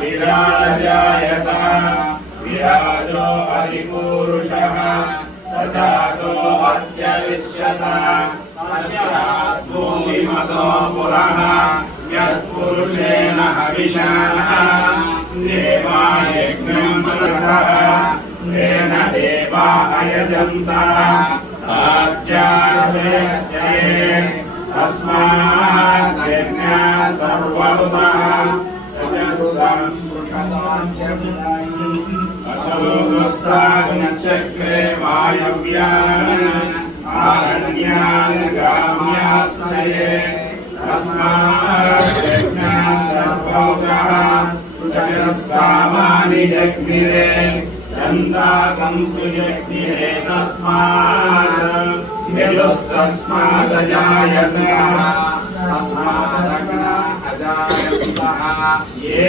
विराजायत विराजो अधिपूरुषः सजातो अच्चरिष्यत अस्यात् भूमिमतो पुरः यत्पुरुषेण हविषाणः देवा यज्ञं पुरः तेन देवा अयजन्तः साज्याश्रयश्चे तस्मात् यज्ञः सर्वभूतः असोगस्ताग्नचक्रे वायव्यान् आरण्यान् ग्राम्याश्रये तस्मात् यज्ञः सर्वभूतः सामानि जग्निरे चन्दाकं सुयज्ञिरे तस्मात् यदुस्तस्मादजायतः तस्मादग्ना अजायन्तः ये